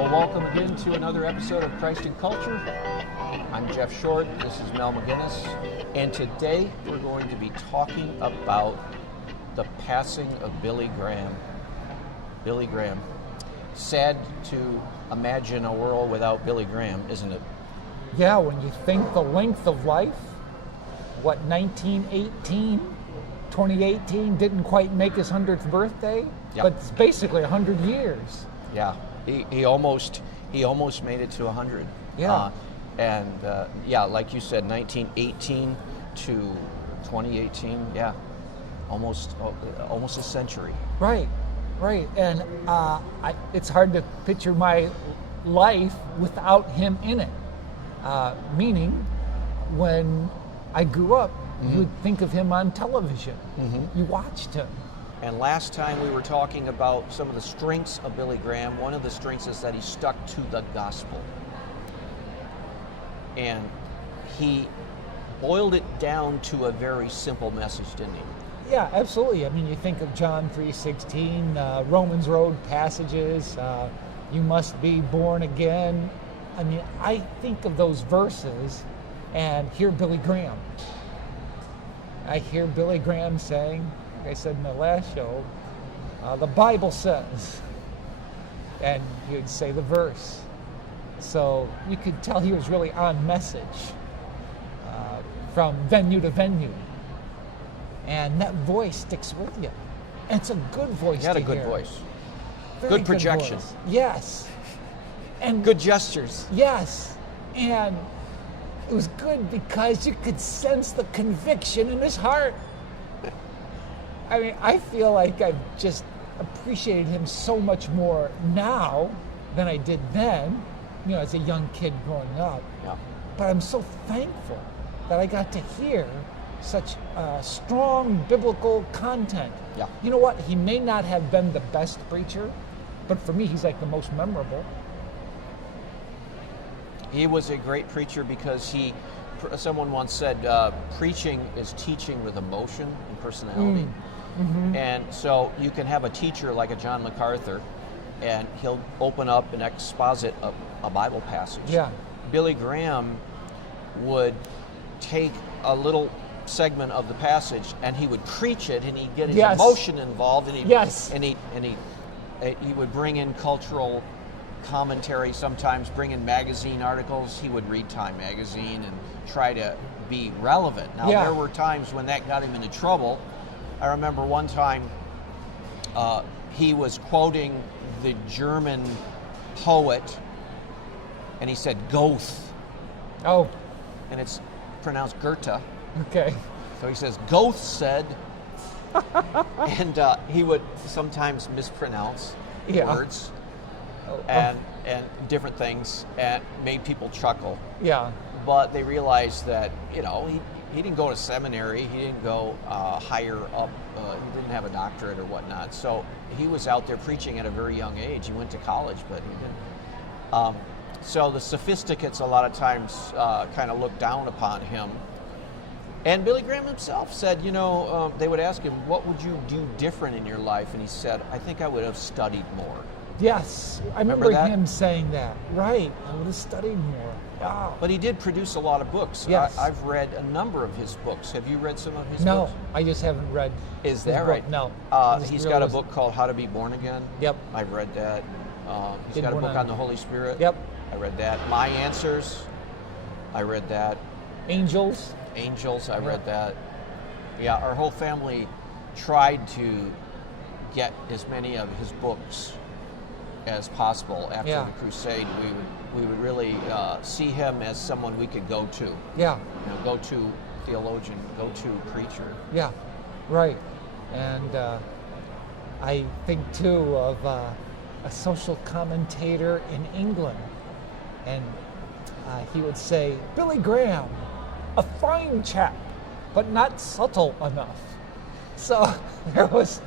Well, welcome again to another episode of Christ in Culture. I'm Jeff Short, this is Mel McGinnis, and today we're going to be talking about the passing of Billy Graham. Billy Graham. Sad to imagine a world without Billy Graham, isn't it? Yeah, when you think the length of life, 2018 didn't quite make his 100th birthday, Yep. but it's basically 100 years. Yeah, he almost made it to 100. Yeah. Like you said, 1918 to 2018, yeah, almost a century. Right. And it's hard to picture my life without him in it. Meaning, when I grew up, you would think of him on television. You watched him. And last time we were talking about some of the strengths of Billy Graham. One of the strengths is that he stuck to the gospel. And he boiled it down to a very simple message, didn't he? Yeah, absolutely. I mean, you think of John 3:16, Romans Road passages, you must be born again. I mean, I think of those verses and hear Billy Graham. I hear Billy Graham saying, like I said in the last show, the Bible says, and he would say the verse. So you could tell he was really on message from venue to venue. And that voice sticks with you. And it's a good voice He had to a good hear. voice. Very Good projection. voice. Yes. And Good gestures. yes. And it was good because you could sense the conviction in his heart. I mean, I feel like I've just appreciated him so much more now than I did then, as a young kid growing up. Yeah. But I'm so thankful that I got to hear such strong biblical content. Yeah. You know what? He may not have been the best preacher, but for me, he's like the most memorable. He was a great preacher because someone once said, preaching is teaching with emotion and personality. And so you can have a teacher like a John MacArthur, and he'll open up and exposit a Bible passage. Yeah. Billy Graham would take a little segment of the passage and he would preach it, and he'd get his Yes. emotion involved, and Yes. he would bring in cultural commentary, sometimes bring in magazine articles. He would read Time magazine and try to be relevant. Now, Yeah. there were times when that got him into trouble. I remember one time he was quoting the German poet, and he said Goethe, Oh, and it's pronounced Goethe. okay. So he says, Goethe said, and he would sometimes mispronounce Yeah. words and different things, and made people chuckle. Yeah. But they realized that, he didn't go to seminary, he didn't go higher up, he didn't have a doctorate or whatnot. So he was out there preaching at a very young age. He went to college, but he didn't. So the sophisticates a lot of times kind of looked down upon him. And Billy Graham himself said, they would ask him, what would you do different in your life? And he said, I think I would have studied more. Yes. I Remember remember that? him saying that. Right. I would have studied more. Wow. But he did produce a lot of books. Yes. I've read a number of his books. Have you read some of his No, books? I just haven't read Is his that book. right? No. He's got a book called How to Be Born Again. Yep. I've read that. He's Did got a one book on- on the Holy Spirit. Yep. I read that. My Answers. I read that. Angels. Angels. I Yeah. read that. Yeah, our whole family tried to get as many of his books as possible after Yeah. the crusade. We would really see him as someone we could go to. Yeah. Go to theologian, go to preacher. Yeah. Right. And I think too of a social commentator in England, and he would say, Billy Graham, a fine chap, but not subtle enough. So there was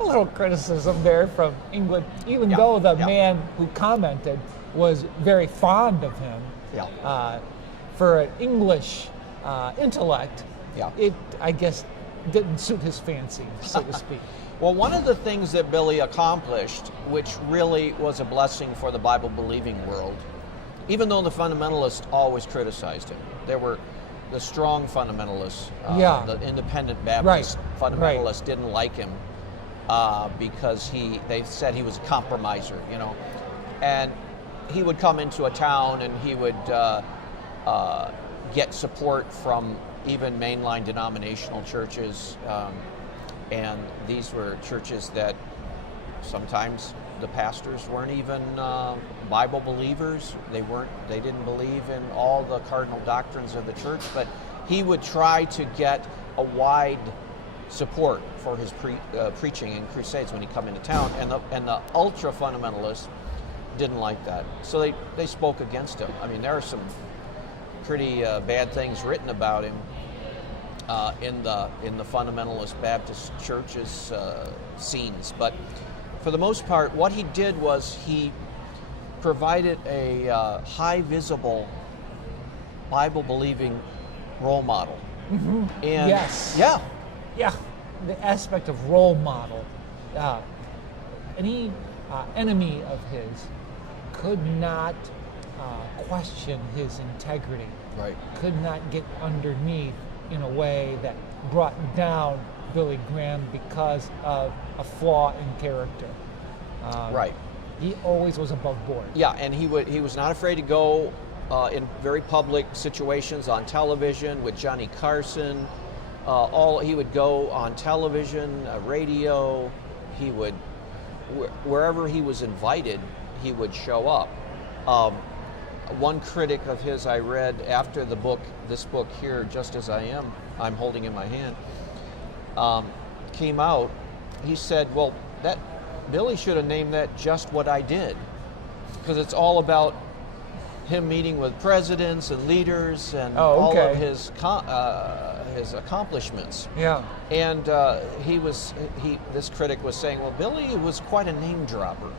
a little criticism there from England, even Yeah, though the yeah. man who commented was very fond of him. Yeah. For an English intellect, Yeah. it, I guess, didn't suit his fancy, so to speak. Well, one of the things that Billy accomplished, which really was a blessing for the Bible-believing world, even though the fundamentalists always criticized him, there were the strong fundamentalists, the independent Baptist fundamentalists didn't like him because they said he was a compromiser, you know, and he would come into a town and he would get support from even mainline denominational churches, and these were churches that sometimes the pastors weren't even Bible believers. They didn't believe in all the cardinal doctrines of the church, but he would try to get a wide support for his preaching and crusades when he come into town, and the ultra fundamentalists didn't like that, so they spoke against him. I mean, there are some pretty bad things written about him in the fundamentalist Baptist churches scenes, but for the most part, what he did was he provided a high visible Bible-believing role model. Mm-hmm. And yes. Yeah. The aspect of role model. Any enemy of his could not question his integrity. Right. Could not get underneath in a way that brought down Billy Graham because of a flaw in character. Right. He always was above board. Yeah, and he was not afraid to go in very public situations on television with Johnny Carson. He would go on television, radio. He would wherever he was invited, he would show up. One critic of his I read after this book here, Just As I Am, I'm holding in my hand, came out. He said, well, that Billy should have named that Just What I Did, because it's all about him meeting with presidents and leaders and all of his accomplishments. Yeah. And this critic was saying, well, Billy was quite a name dropper.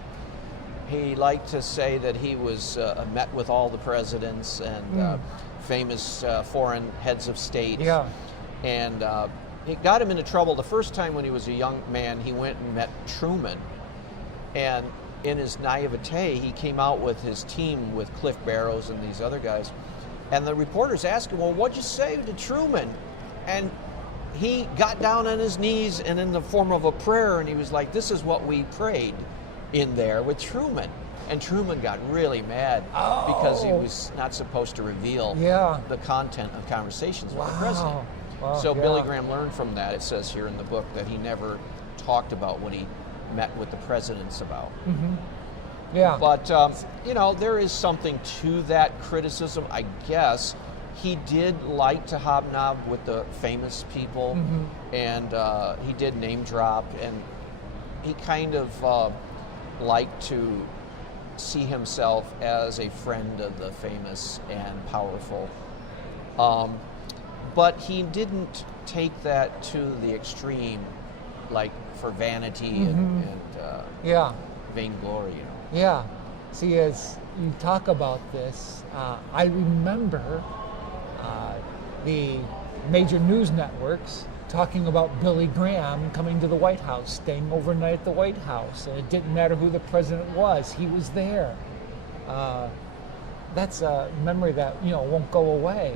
He liked to say that he was met with all the presidents and famous foreign heads of state. Yeah. And it got him into trouble. The first time when he was a young man, he went and met Truman. And in his naivete, he came out with his team with Cliff Barrows and these other guys. And the reporters asked him, well, what'd you say to Truman? And he got down on his knees and in the form of a prayer, and he was like, this is what we prayed in there with Truman. And Truman got really mad because he was not supposed to reveal the content of conversations with the president. Wow. So Billy Graham learned from that. It says here in the book that he never talked about what he met with the presidents about. Mm-hmm. Yeah. But, there is something to that criticism, I guess. He did like to hobnob with the famous people, and he did name drop, and he kind of liked to see himself as a friend of the famous and powerful. But he didn't take that to the extreme, like for vanity and vainglory, Yeah. See, as you talk about this, I remember the major news networks talking about Billy Graham coming to the White House, staying overnight at the White House, and it didn't matter who the president was, he was there. That's a memory that won't go away,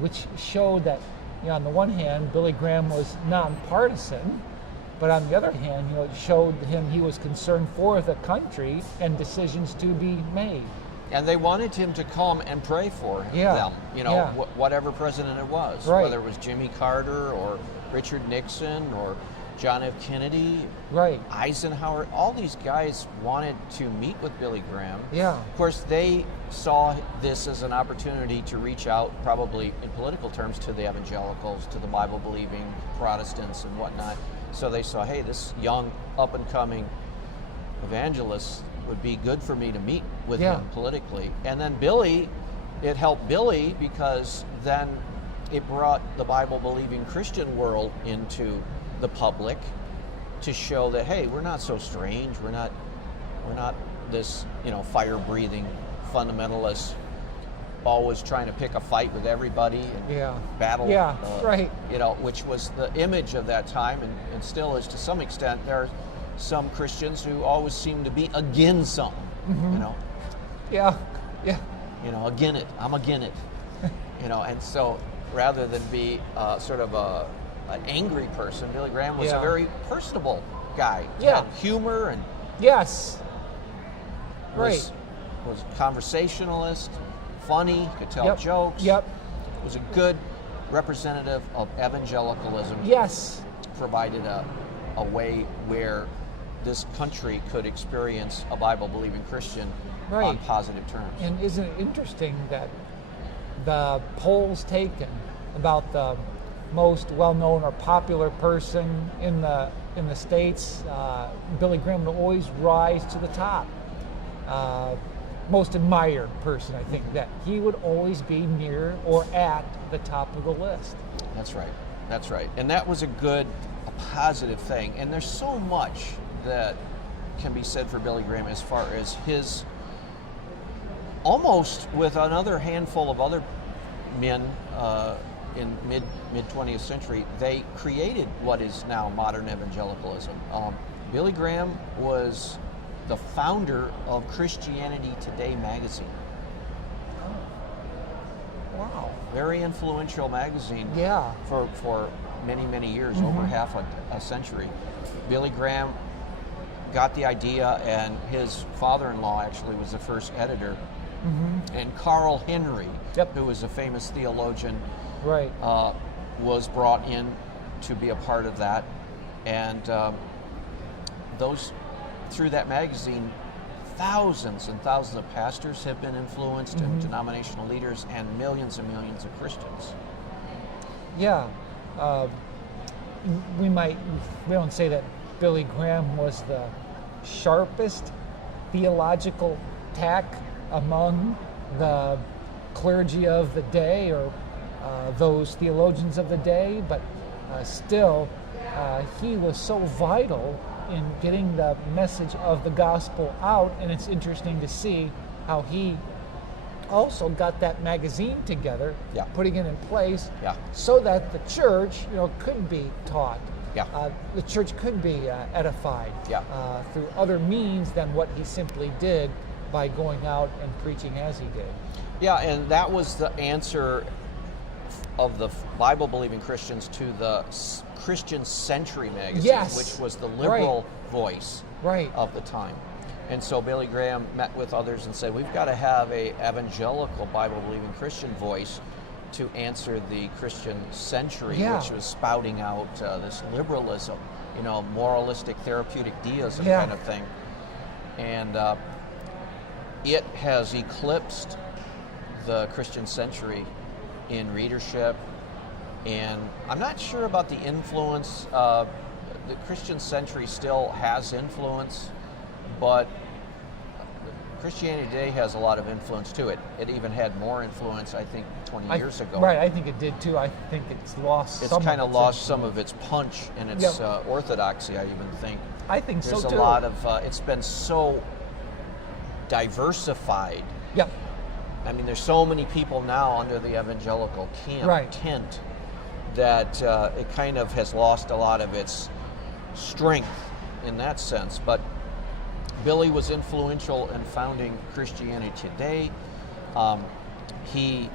which showed that on the one hand Billy Graham was nonpartisan, but on the other hand it showed him he was concerned for the country and decisions to be made. And they wanted him to come and pray for them, whatever president it was, whether it was Jimmy Carter or Richard Nixon or John F. Kennedy, Eisenhower. All these guys wanted to meet with Billy Graham. Yeah. Of course, they saw this as an opportunity to reach out, probably in political terms, to the evangelicals, to the Bible-believing Protestants and whatnot. So they saw, hey, this young, up-and-coming evangelist would be good for me to meet with him politically. And then it helped Billy because then it brought the Bible-believing Christian world into the public to show that, hey, we're not so strange. We're not this, fire-breathing fundamentalist always trying to pick a fight with everybody and Yeah. battle. Yeah, right. You know, which was the image of that time, and still is to some extent. There are some Christians who always seem to be against something. You know, Yeah. Yeah. again it. I'm again it. And so rather than be sort of an angry person, Billy Graham was Yeah. a very personable guy. Yeah. Had humor and Yes. was conversationalist, funny, could tell Yep. jokes. Yep. Was a good representative of evangelicalism. Yes. Provided a way where this country could experience a Bible-believing Christian on Right. positive terms. And isn't it interesting that the polls taken about the most well-known or popular person in the states, Billy Graham will always rise to the top. Most admired person, I think, that he would always be near or at the top of the list. That's right. That's right. And that was a positive thing. And there's so much that can be said for Billy Graham as far as his, almost with another handful of other men in mid 20th century, they created what is now modern evangelicalism. Billy Graham was the founder of Christianity Today magazine. Wow. Very influential magazine. Yeah. For many, many years, over half a century. Billy Graham got the idea, and his father-in-law actually was the first editor. And Carl Henry, Yep. who was a famous theologian, Right. was brought in to be a part of that. And through that magazine, thousands and thousands of pastors have been influenced, and denominational leaders, and millions of Christians. Yeah. We don't say that Billy Graham was the sharpest theological tack among the clergy of the day, or those theologians of the day, but still he was so vital in getting the message of the gospel out. And it's interesting to see how he also got that magazine together, Yeah. putting it in place, Yeah. so that the church, could be taught. Yeah. The church could be edified Yeah. through other means than what he simply did by going out and preaching as he did. Yeah, and that was the answer of the Bible-believing Christians to the Christian Century magazine, Yes. which was the liberal voice Right. of the time. And so Billy Graham met with others and said, we've got to have a evangelical Bible-believing Christian voice to answer the Christian Century, Yeah. which was spouting out this liberalism, moralistic therapeutic deism Yeah. kind of thing. And it has eclipsed the Christian Century in readership, and I'm not sure about the influence. The Christian Century still has influence, but Christianity Today has a lot of influence to it. It even had more influence, I think, 20 years ago. Right, I think it did too. I think it's lost It's some kind of its lost influence. some of its punch and its Yep. orthodoxy, I even think. I think There's so a too. lot of, it's been so diversified. Yep. I mean, there's so many people now under the evangelical Right. tent that it kind of has lost a lot of its strength in that sense. But Billy was influential in founding Christianity Today. He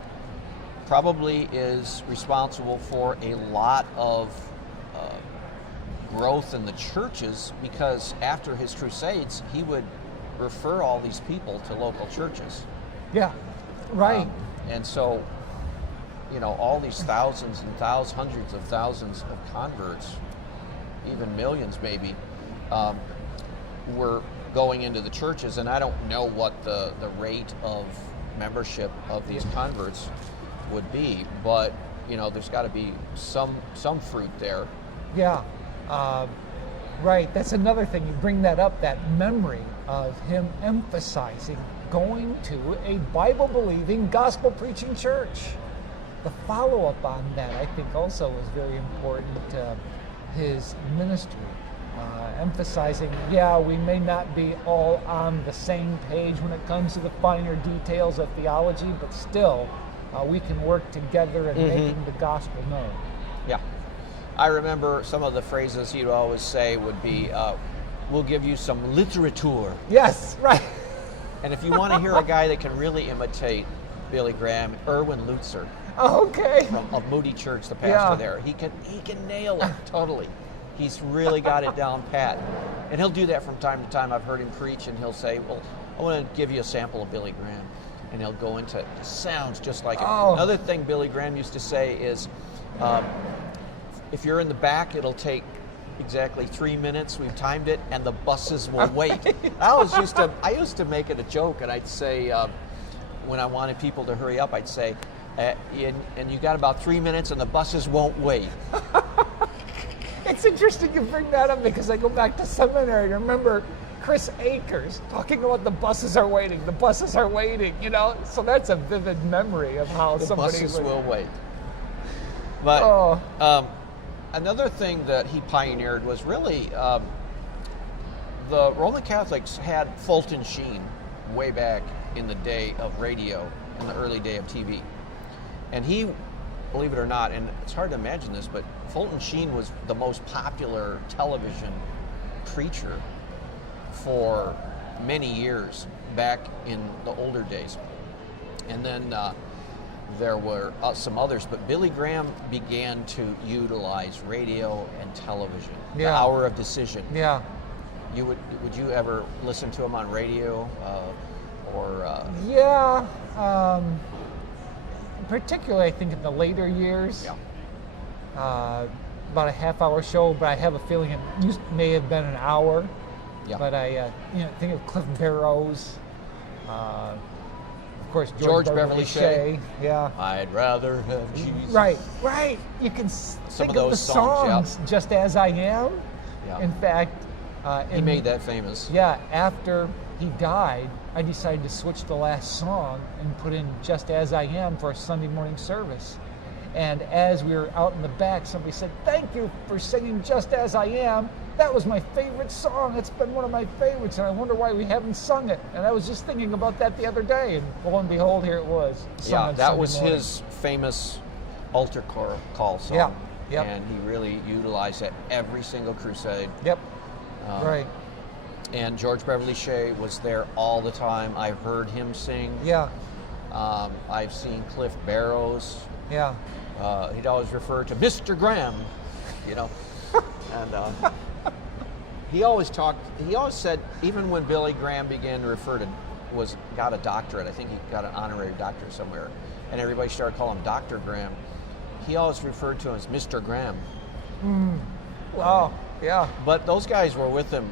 probably is responsible for a lot of growth in the churches, because after his crusades, he would refer all these people to local churches. Yeah. Right. And so, all these thousands and thousands, hundreds of thousands of converts, even millions maybe, were going into the churches. And I don't know what the rate of membership of these converts would be, but there's got to be some fruit there. Yeah, right. That's another thing. You bring that up, that memory of him emphasizing going to a Bible-believing, gospel-preaching church. The follow-up on that, I think, also was very important to his ministry. emphasizing, yeah, we may not be all on the same page when it comes to the finer details of theology, but still, we can work together in making the gospel known. Yeah. I remember some of the phrases he'd always say would be, we'll give you some literature. Yes, right. And if you want to hear a guy that can really imitate Billy Graham, Erwin Lutzer Okay. of Moody Church, the pastor there, he can nail it totally. He's really got it down pat. And he'll do that from time to time. I've heard him preach, and he'll say, well, I want to give you a sample of Billy Graham. And he'll go into it. Sounds just like it. Another thing Billy Graham used to say is, if you're in the back, it'll take exactly 3 minutes. We've timed it, and the buses will wait. I used to make it a joke, and I'd say, when I wanted people to hurry up, I'd say, and you got about 3 minutes, and the buses won't wait. It's interesting you bring that up because I go back to seminary and remember Chris Akers talking about the buses are waiting, you know? So that's a vivid memory of how the somebody buses will wait. But another thing that he pioneered was really the Roman Catholics had Fulton Sheen way back in the day of radio, in the early day of TV. And he, believe it or not, and it's hard to imagine this, but Fulton Sheen was the most popular television preacher for many years back in the older days. And then there were some others, but Billy Graham began to utilize radio and television. The Hour of Decision. Yeah. Would you ever listen to him on radio Yeah. Particularly, I think in the later years. Yeah. About a half-hour show, but I have a feeling it may have been an hour. Yeah. But I think of Cliff Barrows. Of course, George Beverly Shea. Yeah. I'd rather have Jesus. Right. You can think of those the songs, yeah. Just As I Am. Yeah. In fact, he made that famous. Yeah, after he died, I decided to switch the last song and put in Just As I Am for a Sunday morning service. And as we were out in the back, somebody said, "Thank you for singing Just As I Am. That was my favorite song. It's been one of my favorites, and I wonder why we haven't sung it." And I was just thinking about that the other day, and lo and behold, here it was. Yeah, that was his famous altar call song. Yeah. Yep. And he really utilized that every single crusade. Yep. Right. And George Beverly Shea was there all the time. I heard him sing. Yeah. I've seen Cliff Barrows. Yeah. He'd always refer to Mr. Graham, you know. And he always said, even when Billy Graham began to got a doctorate, I think he got an honorary doctorate somewhere, and everybody started calling him Dr. Graham, he always referred to him as Mr. Graham. Wow. Yeah. But those guys were with him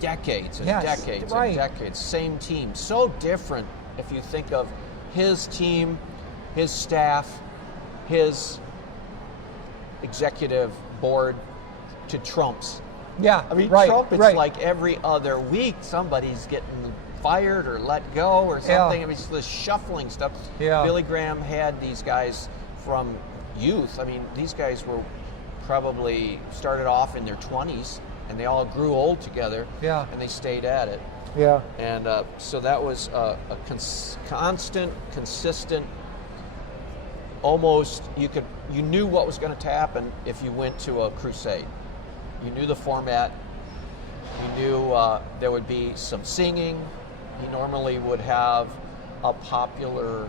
decades and decades and decades. Same team. So different if you think of his team, his staff, his executive board to Trump's. Yeah. I mean, Trump, it's like every other week somebody's getting fired or let go or something. I mean, it's this shuffling stuff. Yeah. Billy Graham had these guys from youth. I mean, these guys were probably started off in their 20s, and they all grew old together. Yeah. And they stayed at it. Yeah. And so that was a constant, consistent. Almost, you knew what was going to happen if you went to a crusade. You knew the format. You knew there would be some singing. He normally would have a popular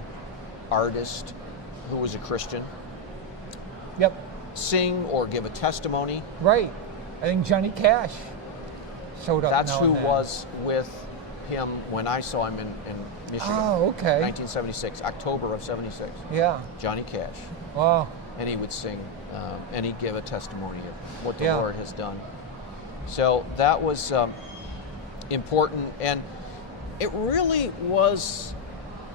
artist who was a Christian. Yep. Sing or give a testimony. Right. I think Johnny Cash showed up. That's now who and then. was with him when I saw him in Michigan. Oh, okay. 1976, October of 76. Yeah. Johnny Cash. Wow. And he would sing, and he'd give a testimony of what the Yeah. Lord has done. So that was important, and it really was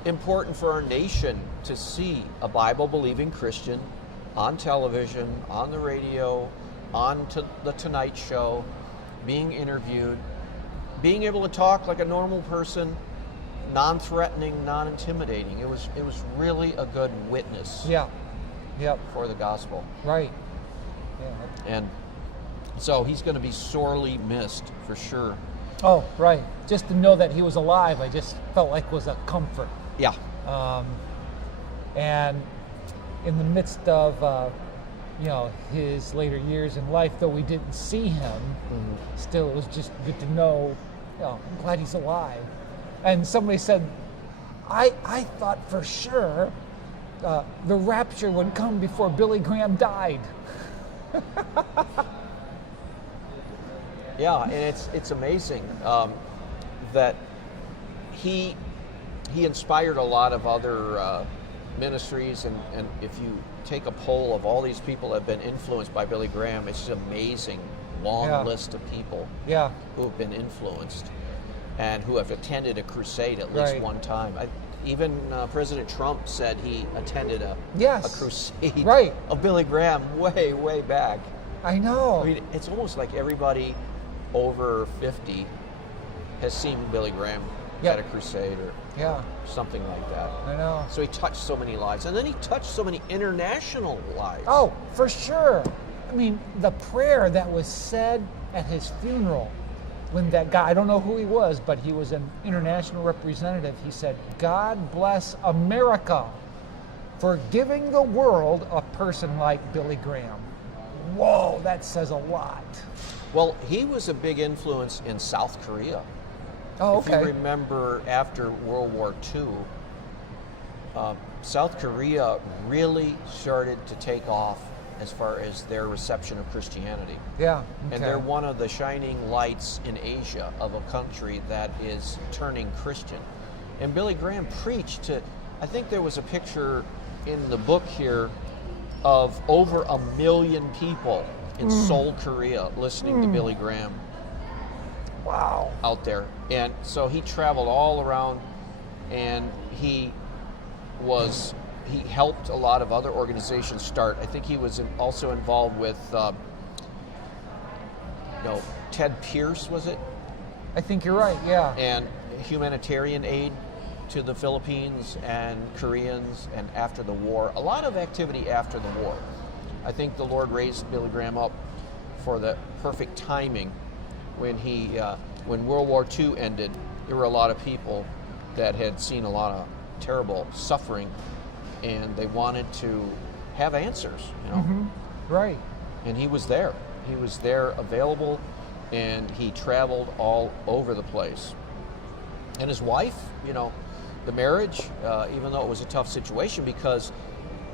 important for our nation to see a Bible-believing Christian on television, on the radio, on to the Tonight Show, being interviewed, being able to talk like a normal person, non-threatening, non-intimidating. It was really a good witness Yeah. Yep. for the gospel. Right. Yeah. And So he's going to be sorely missed for sure. Oh, right. Just to know that he was alive, I just felt like was a comfort. Yeah. And in the midst of, his later years in life, though we didn't see him, still it was just good to know, I'm glad he's alive. And somebody said, I thought for sure the rapture would come before Billy Graham died. Yeah, and it's amazing that he inspired a lot of other ministries, and if you take a poll of all these people that have been influenced by Billy Graham, it's an amazing long list of people who have been influenced and who have attended a crusade at least one time. Even President Trump said he attended a crusade of Billy Graham way back. I know. I mean, it's almost like everybody over 50 has seen Billy Graham at a crusade or something like that. I know. So he touched so many lives, and then he touched so many international lives. Oh, for sure. I mean, the prayer that was said at his funeral when that guy, I don't know who he was, but he was an international representative. He said, "God bless America for giving the world a person like Billy Graham." Whoa, that says a lot. Well, he was a big influence in South Korea. Oh, okay. If you remember, after World War II, South Korea really started to take off as far as their reception of Christianity. Yeah. Okay. And they're one of the shining lights in Asia of a country that is turning Christian. And Billy Graham preached to, I think there was a picture in the book here of over 1 million people in Seoul, Korea, listening to Billy Graham. Wow. Out there. And so he traveled all around, and he helped a lot of other organizations start. I think he was also involved with Ted Pierce, was it? I think you're right, yeah. And humanitarian aid to the Philippines and Koreans, and after the war, a lot of activity after the war. I think the Lord raised Billy Graham up for the perfect timing when when World War II ended. There were a lot of people that had seen a lot of terrible suffering, and they wanted to have answers, Right. And he was there. He was there, available, and he traveled all over the place. And his wife, the marriage, even though it was a tough situation because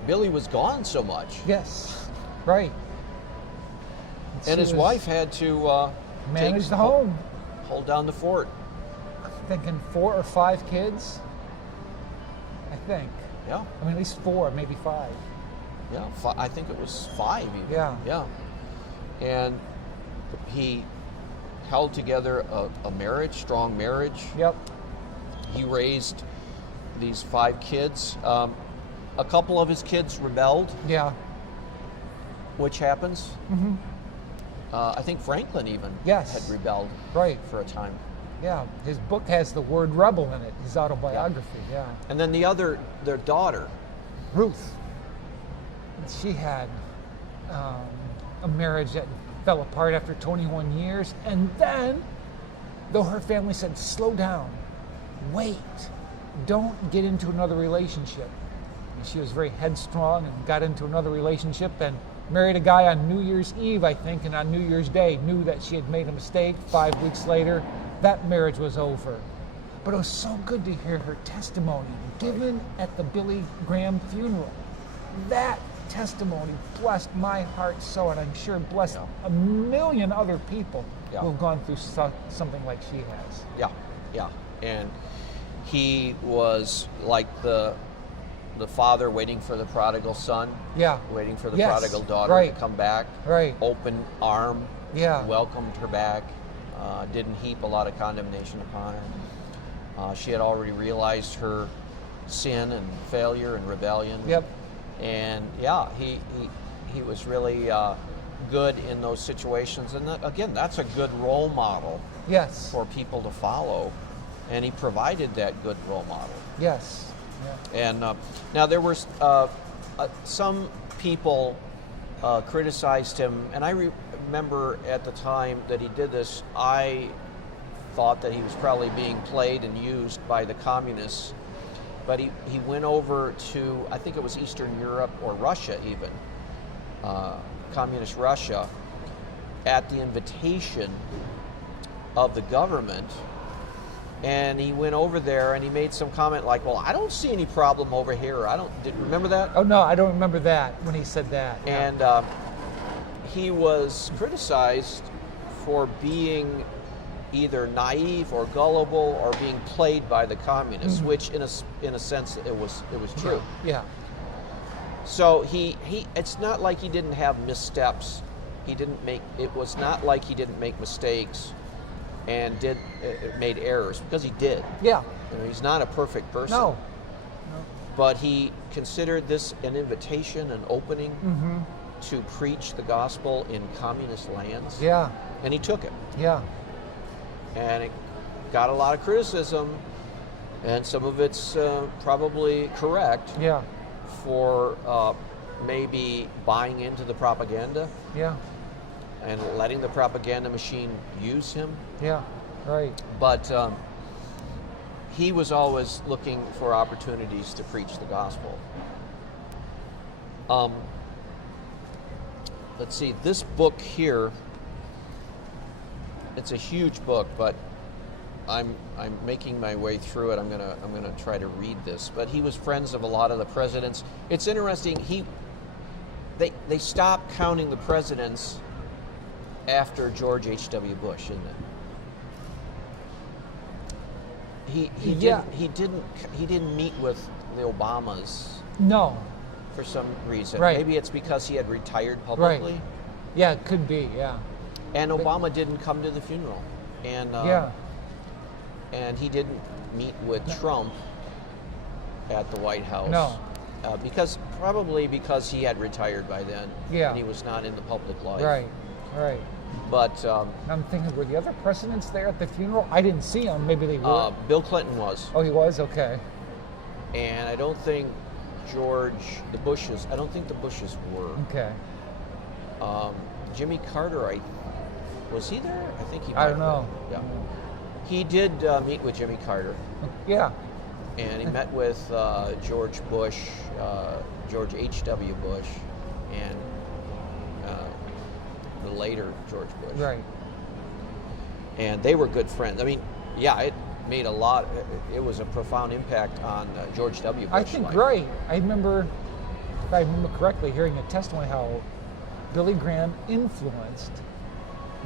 Billy was gone so much. Yes. Right. And his wife had to manage the home. Hold down the fort. I'm thinking 4 or 5 kids. I think. Yeah. I mean, at least 4, maybe 5. Yeah, I think it was 5 even. Yeah. Yeah. And he held together a marriage, strong marriage. Yep. He raised these 5 kids. A couple of his kids rebelled. Yeah. Which happens. Mm-hmm. I think Franklin even had rebelled for a time. Yeah, his book has the word rebel in it, his autobiography, yeah. And then their daughter, Ruth, she had a marriage that fell apart after 21 years, and then, though her family said, slow down, wait, don't get into another relationship. And she was very headstrong and got into another relationship and married a guy on New Year's Eve, I think, and on New Year's Day knew that she had made a mistake. 5 weeks later, that marriage was over. But it was so good to hear her testimony given at the Billy Graham funeral. That testimony blessed my heart so, and I'm sure blessed a million other people who have gone through something like she has. Yeah. And he was like the father waiting for the prodigal son, waiting for the prodigal daughter to come back, open arm, welcomed her back, didn't heap a lot of condemnation upon her. She had already realized her sin and failure and rebellion. Yep. And he was really good in those situations. And again, that's a good role model for people to follow. And he provided that good role model. Yes. Yeah. And now there were some people criticized him, and remember at the time that he did this, I thought that he was probably being played and used by the communists. But he went over to, I think it was Eastern Europe or Russia even, communist Russia, at the invitation of the government. And he went over there and he made some comment like, well, I don't see any problem over here. Remember that? Oh, no, I don't remember that when he said that. Yeah. And he was criticized for being either naive or gullible or being played by the communists, which in a sense it was true. Yeah. So he it's not like he didn't have missteps. It was not like he didn't make mistakes and made errors, because he did. Yeah. You know, he's not a perfect person. No. But he considered this an invitation, an opening to preach the gospel in communist lands. Yeah. And he took it. Yeah. And it got a lot of criticism, and some of it's probably correct. Yeah. For maybe buying into the propaganda. Yeah. And letting the propaganda machine use him. Yeah. Right. But he was always looking for opportunities to preach the gospel. Let's see, this book here, it's a huge book, but I'm making my way through it. I'm gonna try to read this. But he was friends of a lot of the presidents. It's interesting. They stopped counting the presidents after George H.W. Bush, isn't it? He didn't meet with the Obamas. No. For some reason. Right. Maybe it's because he had retired publicly. Right. Yeah, it could be. Yeah. And Obama didn't come to the funeral. And yeah. And he didn't meet with Trump at the White House. No. Probably because he had retired by then. Yeah. And he was not in the public life. Right. Right. But I'm thinking, were the other presidents there at the funeral? I didn't see them. Maybe they were. Bill Clinton was. Oh, he was? Okay. And I don't think the Bushes were. Okay. Jimmy Carter, was he there? I think he might I don't know. Yeah. He did meet with Jimmy Carter. Yeah. And he met with George Bush, George H.W. Bush, and the later George Bush. Right. And they were good friends. I mean, yeah, it made it was a profound impact on George W. Bush. I think, right. I remember, if I remember correctly, hearing a testimony how Billy Graham influenced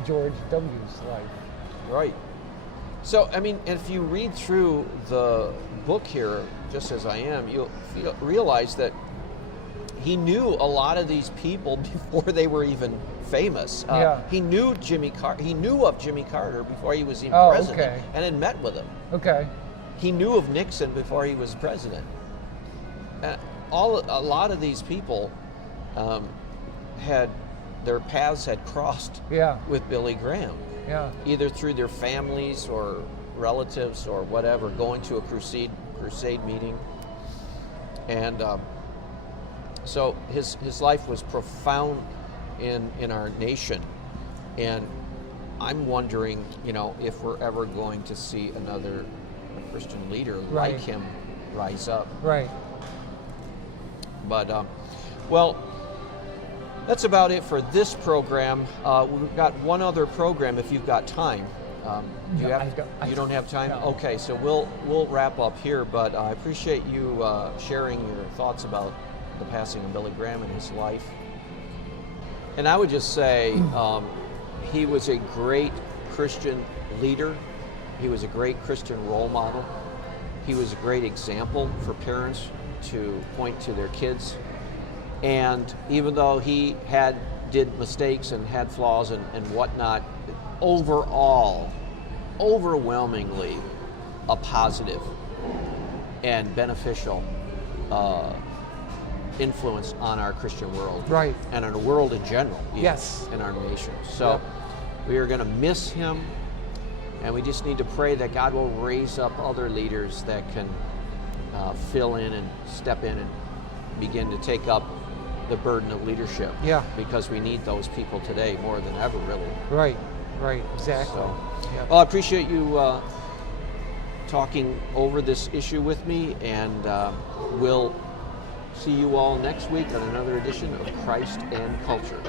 George W.'s life. Right. So, I mean, if you read through the book here, just as I am, you'll realize that he knew a lot of these people before they were even famous. Yeah. He knew of Jimmy Carter before he was even president, okay. and had met with him. Okay. He knew of Nixon before he was president. And a lot of these people their paths had crossed. Yeah. With Billy Graham. Yeah. Either through their families or relatives or whatever, going to a crusade meeting. And so his life was profound in our nation. And I'm wondering, if we're ever going to see another Christian leader right. like him rise up. Right. But, well, that's about it for this program. We've got one other program if you've got time. You don't have time? No. Okay, so we'll wrap up here, but I appreciate you sharing your thoughts about the passing of Billy Graham and his life. And I would just say he was a great Christian leader. He was a great Christian role model. He was a great example for parents to point to their kids. And even though he did mistakes and had flaws and whatnot, overall, overwhelmingly a positive and beneficial influence on our Christian world. Right. And on the world in general. Yes. In our nation. So we are going to miss him, and we just need to pray that God will raise up other leaders that can fill in and step in and begin to take up the burden of leadership. Yeah. Because we need those people today more than ever, really. Right, exactly. So, Yeah. well, I appreciate you talking over this issue with me, and we'll see you all next week on another edition of Christ and Culture.